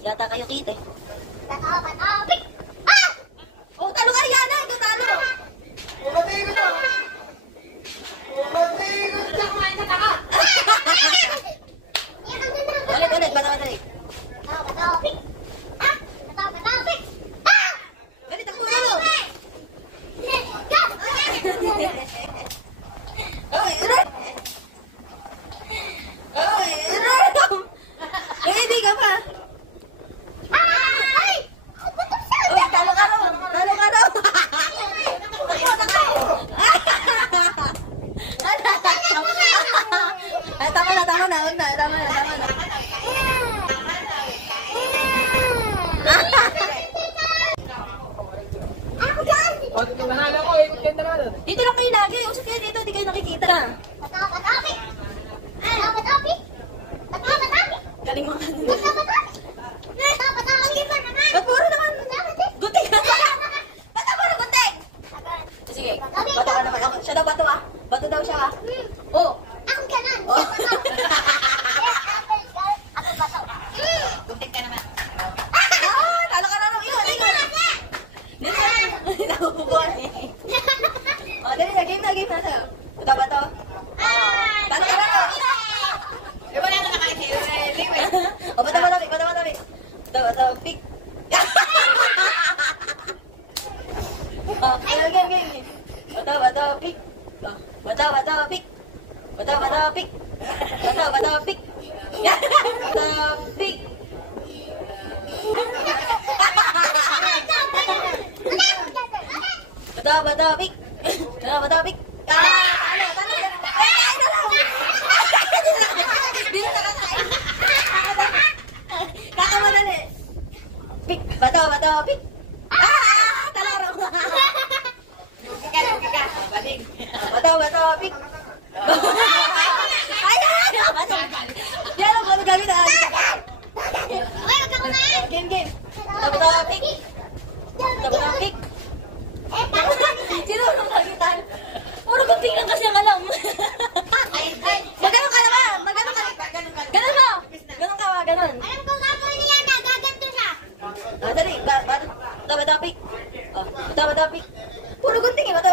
Yata kayo kita eh. Patapik! Oh, talo ka yan ah! Ito talo! Umatigod na! Umatigod na! Kumain ka taka! Ulit, bata-bata. Patapik! Patapik! Galit ang talo! Oy, ulit! Oy, ulit! Eh, hindi ka pa! Uy, talo ka raw! Talo ka raw! Ay, tama na. O, nanalo ko, ikot kayo nanalo. Dito lang kayo lagi. Usap kayo dito, di kayo nakikita. Patapik! Galing mo. Patapik ba naman? Ba't puro naman? Gunting ka ba? Ba't ka puro gunting? Sige, bato ka naman. Siya daw bato ah. Bato daw siya ah. Oh. Ako ganon! Oh. Ako bato! Gunting ka naman. Ah, talo ka na nung iyo. Dito. Nakukuhan eh. Oh, dali na. Game na sa'yo. Bato. Talo ka na. Eh, wala ka nakaisip. Oh, bato. Bato, pick. Oh, game. Bato, pick. Bato, pick. Bato, pick. Bato, pick. Bato, pick. Bato, pick. Bato, pick. Talo. Dito na kakain. Kakamadali. Pick. Bato, pick. Talo raw. Kika. Balik. Bato, pick. Yan ang kami gamitan. Game. Bato, pick. Bato, pick. Sino ang gamitan? Puro gunting lang kasi ang alam. Magano ka naman? Ganon. Alam ko gagawin niya na, gaganto siya. Dali. Bato, pick. Bato, pick. Puro gunting eh. Bato.